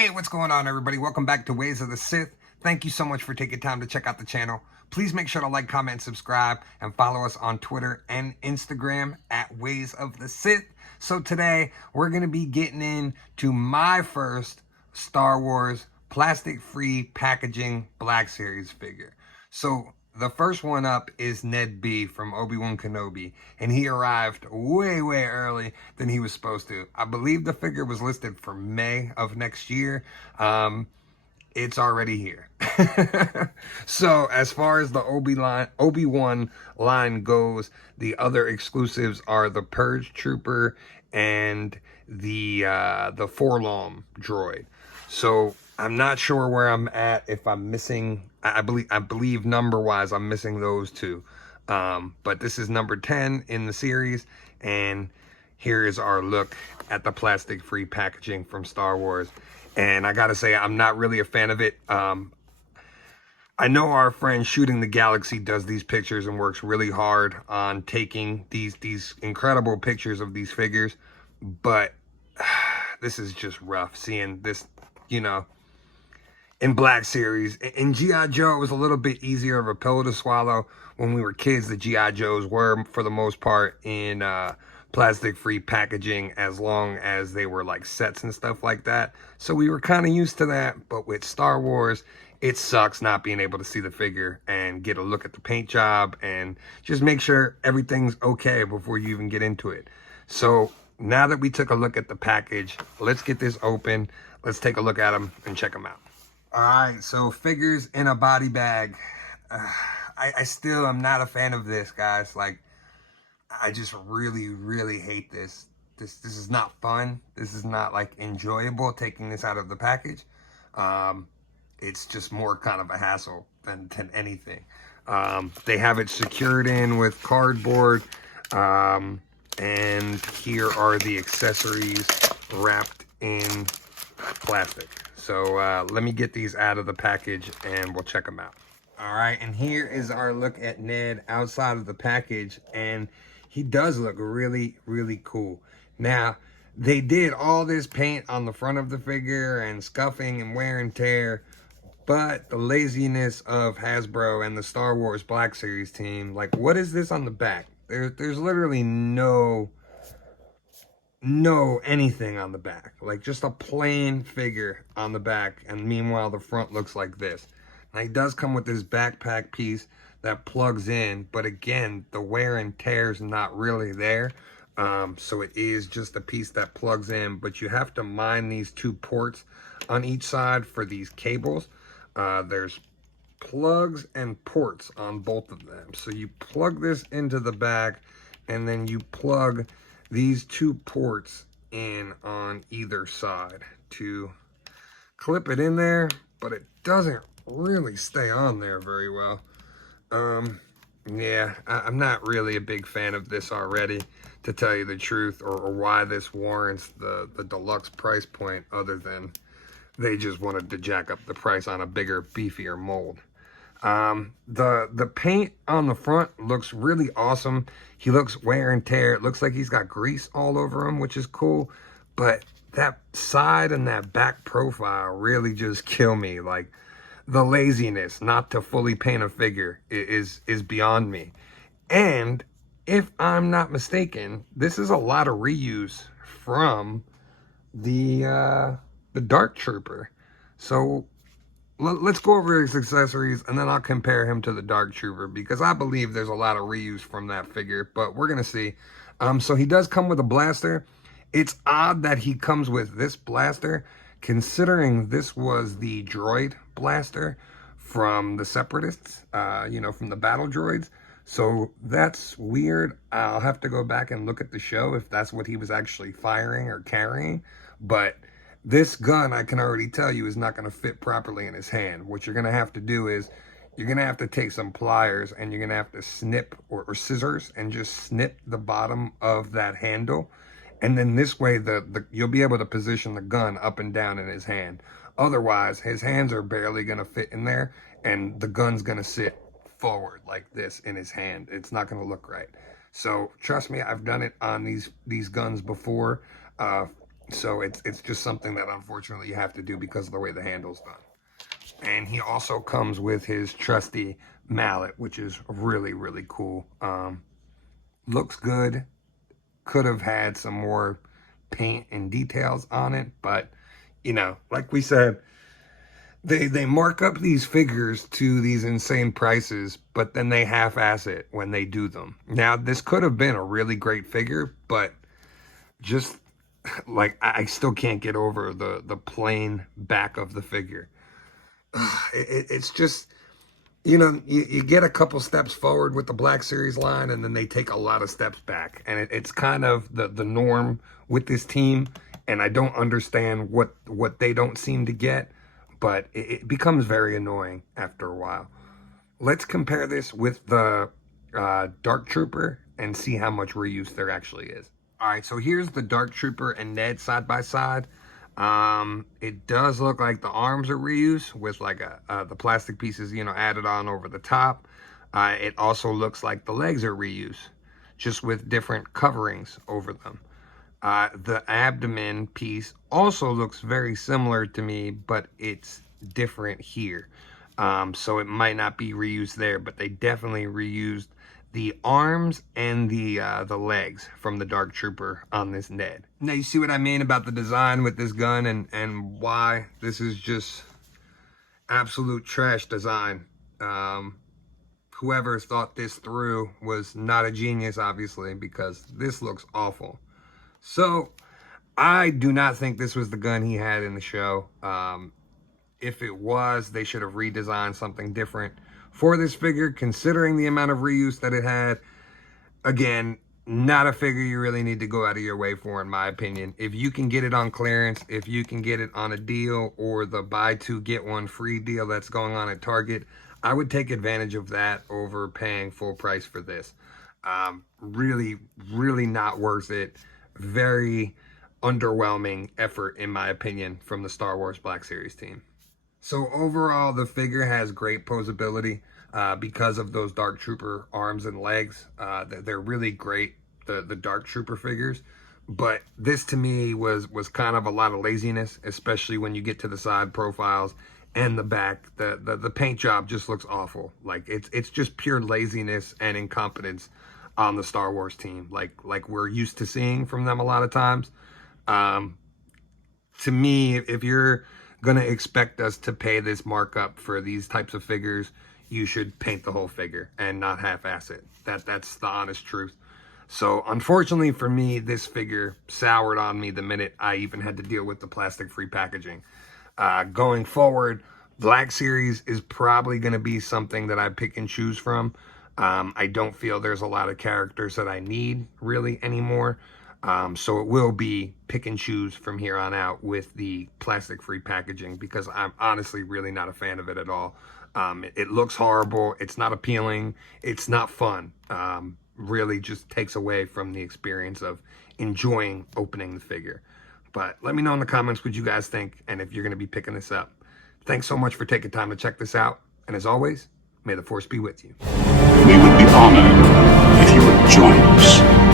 Hey, what's going on, everybody? Welcome back to Ways of the Sith. Thank you so much for taking time to check out the channel. Please make sure to like, comment, subscribe, and follow us on Twitter and Instagram at Ways of the Sith. So today, we're going to be getting into my first Star Wars plastic-free packaging Black Series figure. So the first one up is Ned-B from Obi-Wan Kenobi, and he arrived way early than he was supposed to. I believe the figure was listed for May of next year. It's already here. So as far as the Obi-Wan line goes, the other exclusives are the Purge Trooper and the Forlom droid. So I'm not sure where I'm at, if I'm missing, I believe number-wise I'm missing those two. But this is number 10 in the series, and here is our look at the plastic-free packaging from Star Wars. And I gotta say, I'm not really a fan of it. I know our friend Shooting the Galaxy does these pictures and works really hard on taking these incredible pictures of these figures, but this is just rough seeing this, you know, in Black Series. In G.I. Joe, it was a little bit easier of a pill to swallow. When we were kids, the G.I. Joes were, for the most part, in plastic-free packaging, as long as they were like sets and stuff like that. So we were kind of used to that, but with Star Wars, it sucks not being able to see the figure and get a look at the paint job and just make sure everything's okay before you even get into it. So now that we took a look at the package, let's get this open. Let's take a look at them and check them out. All right, so figures in a body bag. I still am not a fan of this, guys. Like, I just really hate this. This is not fun. This is not like enjoyable taking this out of the package. It's just more kind of a hassle than anything. They have it secured in with cardboard, and here are the accessories wrapped in plastic. So let me get these out of the package and we'll check them out. All right, and here is our look at Ned outside of the package, and he does look really cool. Now, they did all this paint on the front of the figure and scuffing and wear and tear, but the laziness of Hasbro and the Star Wars Black Series team, like, what is this on the back? There's literally no anything on the back, like just a plain figure on the back, and meanwhile the front looks like this. Now, he does come with this backpack piece that plugs in, but again, the wear and tear is not really there. So it is just a piece that plugs in, but you have to mine these two ports on each side for these cables. There's plugs and ports on both of them. So you plug this into the back, and then you plug these two ports in on either side to clip it in there, but it doesn't really stay on there very well. Yeah, I'm not really a big fan of this already, to tell you the truth, or why this warrants the deluxe price point, other than they just wanted to jack up the price on a bigger, beefier mold. The paint on the front looks really awesome. He looks wear and tear. It looks like he's got grease all over him, which is cool. But that side and that back profile really just kill me. Like, the laziness not to fully paint a figure is beyond me. And if I'm not mistaken, this is a lot of reuse from the Dark Trooper. So let's go over his accessories, and then I'll compare him to the Dark Trooper, because I believe there's a lot of reuse from that figure, but we're gonna see. So he does come with a blaster. It's odd that he comes with this blaster, considering this was the droid blaster from the Separatists, you know, from the battle droids. So that's weird. I'll have to go back and look at the show if that's what he was actually firing or carrying. But this gun, I can already tell you, is not going to fit properly in his hand. What you're going to have to do is, you're going to have to take some pliers, and you're going to have to snip, or scissors, and just snip the bottom of that handle. And then this way, you'll be able to position the gun up and down in his hand. Otherwise, his hands are barely going to fit in there, and the gun's going to sit forward like this in his hand. It's not going to look right. So trust me, I've done it on these guns before. So it's just something that unfortunately you have to do because of the way the handle's done. And he also comes with his trusty mallet, which is really, really cool. Looks good. Could have had some more paint and details on it, but you know, like we said, they mark up these figures to these insane prices, but then they half-ass it when they do them. Now, this could have been a really great figure, but just like I still can't get over the plain back of the figure. It's just, you know, you get a couple steps forward with the Black Series line, and then they take a lot of steps back. And it's kind of the norm with this team, and I don't understand what they don't seem to get, but it becomes very annoying after a while. Let's compare this with the Dark Trooper and see how much reuse there actually is. All right, so here's the Dark Trooper and Ned side by side. It does look like the arms are reused with like the plastic pieces, you know, added on over the top. It also looks like the legs are reused, just with different coverings over them. The abdomen piece also looks very similar to me, but it's different here. So it might not be reused there, but they definitely reused the arms and the legs from the Dark Trooper on this Ned. Now you see what I mean about the design with this gun and why this is just absolute trash design. Whoever thought this through was not a genius, obviously, because this looks awful. So I do not think this was the gun he had in the show. If it was, they should have redesigned something different for this figure, considering the amount of reuse that it had. Again, not a figure you really need to go out of your way for, in my opinion. If you can get it on clearance, if you can get it on a deal or the buy two get one free deal that's going on at Target, I would take advantage of that over paying full price for this. Really, really not worth it. Very underwhelming effort, in my opinion, from the Star Wars Black Series team. So overall, the figure has great posability because of those Dark Trooper arms and legs. They're really great, the Dark Trooper figures. But this to me was kind of a lot of laziness, especially when you get to the side profiles and the back. The paint job just looks awful. Like it's just pure laziness and incompetence on the Star Wars team, like we're used to seeing from them a lot of times. To me, if you're gonna expect us to pay this markup for these types of figures, you should paint the whole figure and not half-ass it. That's the honest truth. So unfortunately for me, this figure soured on me the minute I even had to deal with the plastic-free packaging. Going forward, Black Series is probably going to be something that I pick and choose from. I don't feel there's a lot of characters that I need really anymore. So it will be pick and choose from here on out with the plastic-free packaging, because I'm honestly really not a fan of it at all. It looks horrible. It's not appealing. It's not fun. Really just takes away from the experience of enjoying opening the figure. But let me know in the comments what you guys think and if you're going to be picking this up. Thanks so much for taking time to check this out. And as always, may the Force be with you. We would be honored if you would join us.